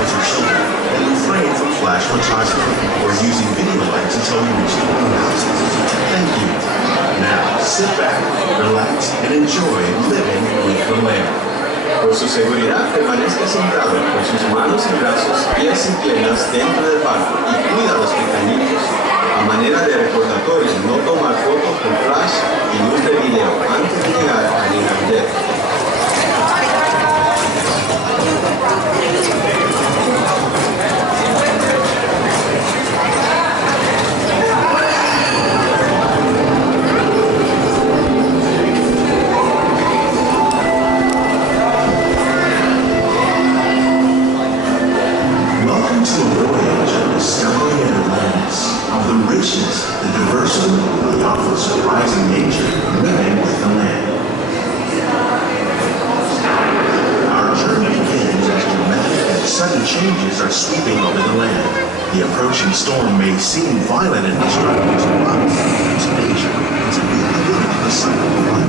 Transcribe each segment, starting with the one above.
supervise your children and refrain from flash photography or using video lights until you reach the greenhouses. Thank you. Now, sit back, relax, and enjoy living with the land. Por su seguridad, permanezca sentado con sus manos y brazos, pies y piernas dentro del barco y cuida a los pequeñitos. A manera de recordatorio, no tomar fotos con flash y luz de video antes de llegar al internet. The diversity of the often surprising nature living with the land. Our journey begins as dramatic and sudden changes are sweeping over the land. The approaching storm may seem violent and destructive to us, to nature, it's a new beginning of the cycle of life.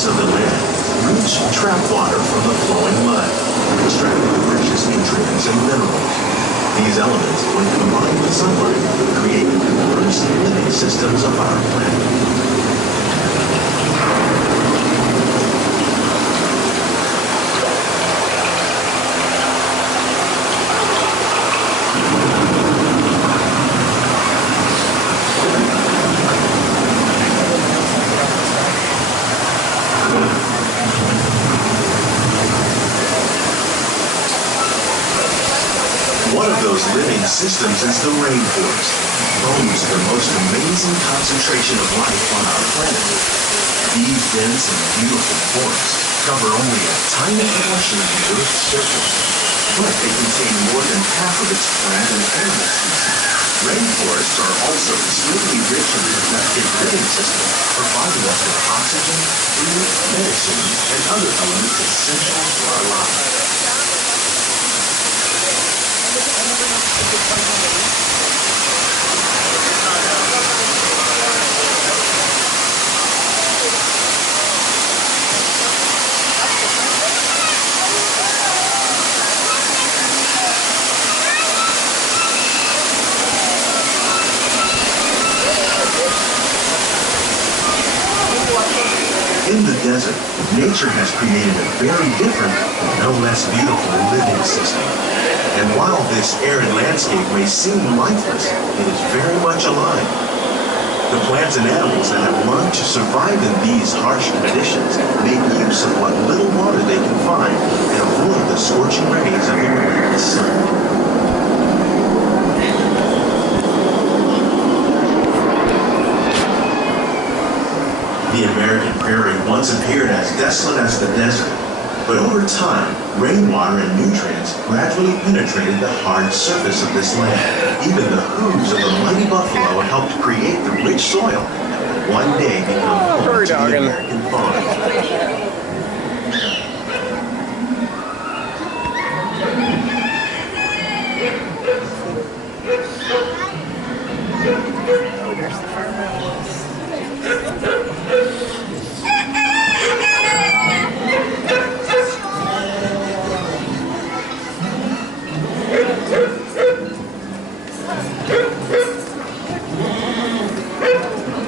Of the land, roots trap water from the flowing mud, extracting precious nutrients and minerals. These elements, when combined with sunlight, create the diverse living systems of our planet. One of those living systems is the rainforest, home to the most amazing concentration of life on our planet. These dense and beautiful forests cover only a tiny portion of the Earth's surface, but they contain more than half of its plant and animal species. Rainforests are also extremely rich and productive living systems, providing us with oxygen, food, medicine, and other elements essential to our lives. In the desert, nature has created a very different, but no less beautiful living system. And while this arid landscape may seem lifeless, it is very much alive. The plants and animals that have learned to survive in these harsh conditions make use of what little water they can find and avoid the scorching rays of the relentless sun. The American prairie once appeared as desolate as the desert, but over time, rainwater and nutrients gradually penetrated the hard surface of this land. Even the hooves of the mighty buffalo helped create the rich soil that would one day become home to the American farm.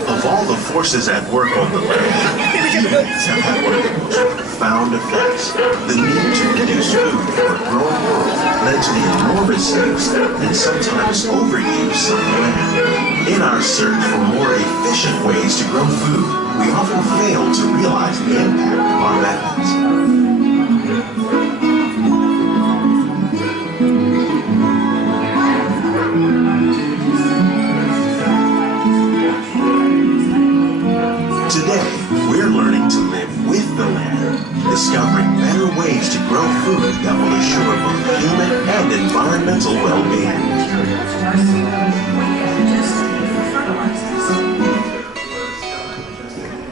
Of all the forces at work on the land, humans have had one of the most profound effects. The need to produce food for a growing world led to the enormous use and sometimes overuse of land. In our search for more efficient ways to grow food, we often fail to realize the impact of our methods. Today, we're learning to live with the land, discovering better clear ways to grow food that will assure both human and environmental well-being.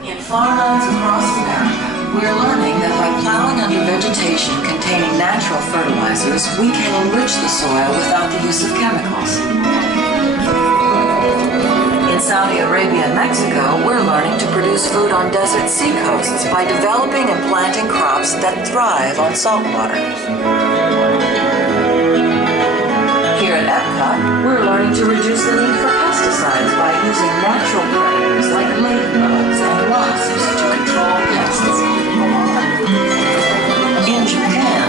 In farmlands across America, we're learning that by plowing under vegetation containing natural fertilizers, we can enrich the soil without the use of chemicals. In Saudi Arabia and Mexico, we're learning to produce food on desert seacoasts by developing and planting crops that thrive on salt water. Here at Epcot, we're learning to reduce the need for pesticides by using natural predators like ladybugs and wasps to control pests. In Japan,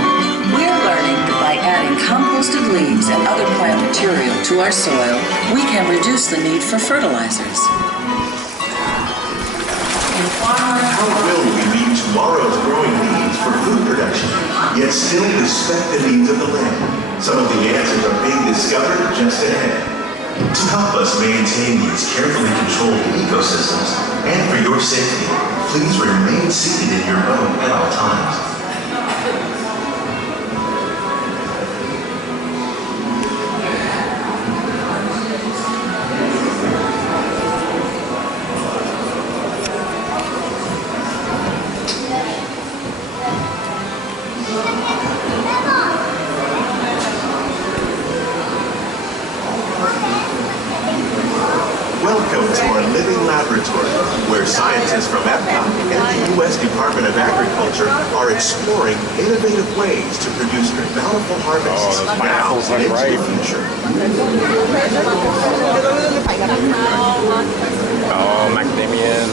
we're learning that by adding composted leaves and other plant material to our soil, we can reduce the need for fertilizers. How will we meet tomorrow's growing needs for food production, yet still respect the needs of the land? Some of the answers are being discovered just ahead. To help us maintain these carefully controlled ecosystems, and for your safety, please remain seated in your boat at all times. Welcome to our living laboratory, where scientists from Epcot and the U.S. Department of Agriculture are exploring innovative ways to produce bountiful harvests now and into the future. Oh, macadamia.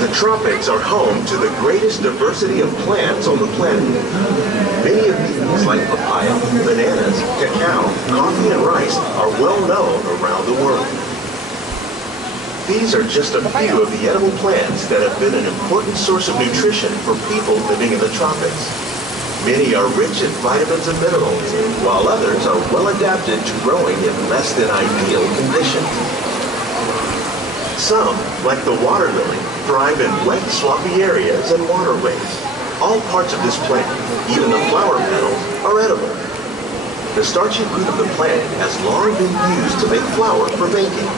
The tropics are home to the greatest diversity of plants on the planet. Many of these, like papaya, bananas, cacao, coffee, and rice, are well known around the world. These are just a few of the edible plants that have been an important source of nutrition for people living in the tropics. Many are rich in vitamins and minerals, while others are well adapted to growing in less than ideal conditions. Some, like the water lily, thrive in wet, swampy areas and waterways. All parts of this plant, even the flower petals, are edible. The starchy root of the plant has long been used to make flour for baking.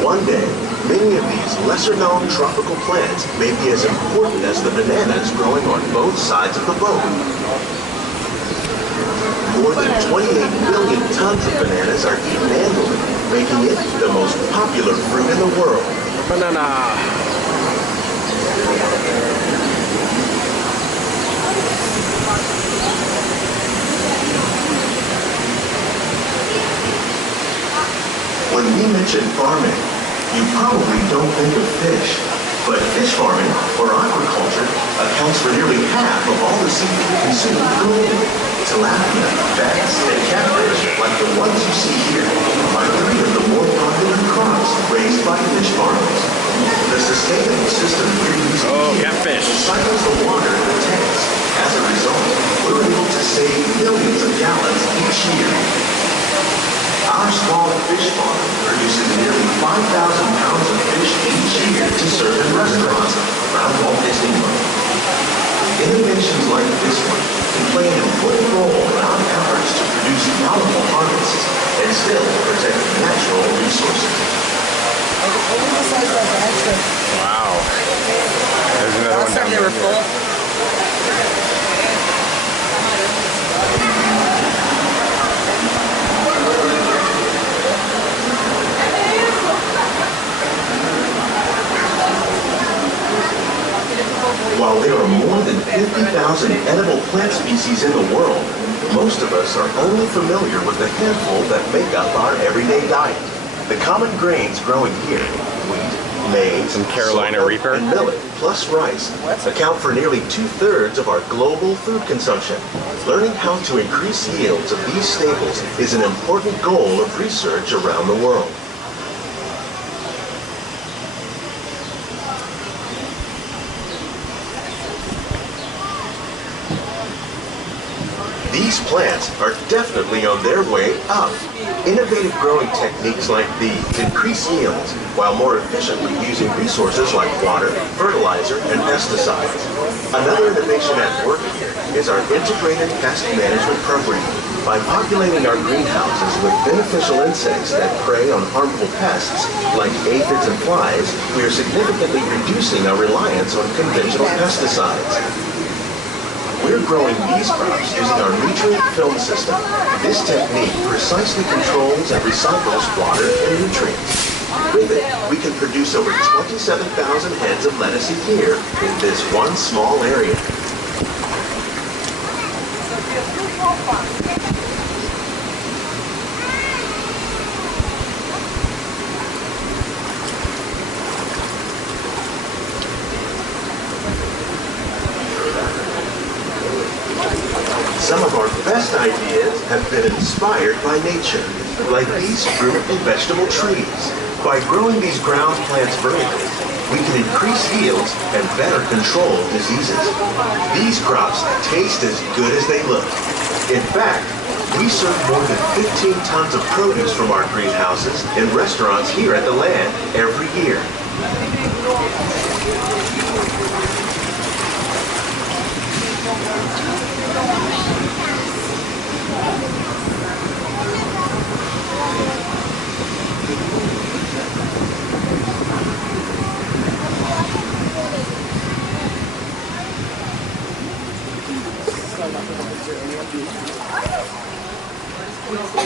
One day, many of these lesser-known tropical plants may be as important as the bananas growing on both sides of the boat. More than 28 billion tons of bananas are eaten annually, making it the most popular fruit in the world. Banana. When we mention farming, you probably don't think of fish, but fish farming, or aquaculture, accounts for nearly half of all the seafood consumed globally. Tilapia, bass, and catfish, like the ones you see here, are three of the more popular crops raised by fish farmers. The sustainable system here uses catfish recycles the water in the tanks. As a result, we're able to save millions of gallons each year. Our small fish farm produces nearly 5,000 pounds of fish each year to serve in restaurants around Walt Disney World. Innovations like this one can play an important role in our efforts to produce bountiful harvests and still protect natural resources. Wow. There's another one down They were here. full. While there are more than 50,000 edible plant species in the world, most of us are only familiar with the handful that make up our everyday diet. The common grains growing here, wheat, maize, Some Carolina sorghum, Reaper. and millet, plus rice, account for nearly 2/3 of our global food consumption. Learning how to increase yields of these staples is an important goal of research around the world. These plants are definitely on their way up. Innovative growing techniques like these increase yields while more efficiently using resources like water, fertilizer, and pesticides. Another innovation at work here is our integrated pest management program. By populating our greenhouses with beneficial insects that prey on harmful pests like aphids and flies, we are significantly reducing our reliance on conventional pesticides. We're growing these crops using our nutrient film system. This technique precisely controls and recycles water and nutrients. With it, we can produce over 27,000 heads of lettuce a year in this one small area. Some of our best ideas have been inspired by nature, like these fruit and vegetable trees. By growing these ground plants vertically, we can increase yields and better control diseases. These crops taste as good as they look. In fact, we serve more than 15 tons of produce from our greenhouses in restaurants here at the land every year.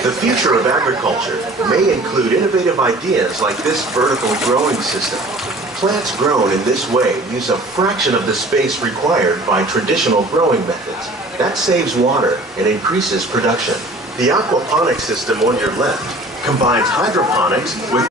The future of agriculture may include innovative ideas like this vertical growing system. Plants grown in this way use a fraction of the space required by traditional growing methods. That saves water and increases production. The aquaponics system on your left combines hydroponics with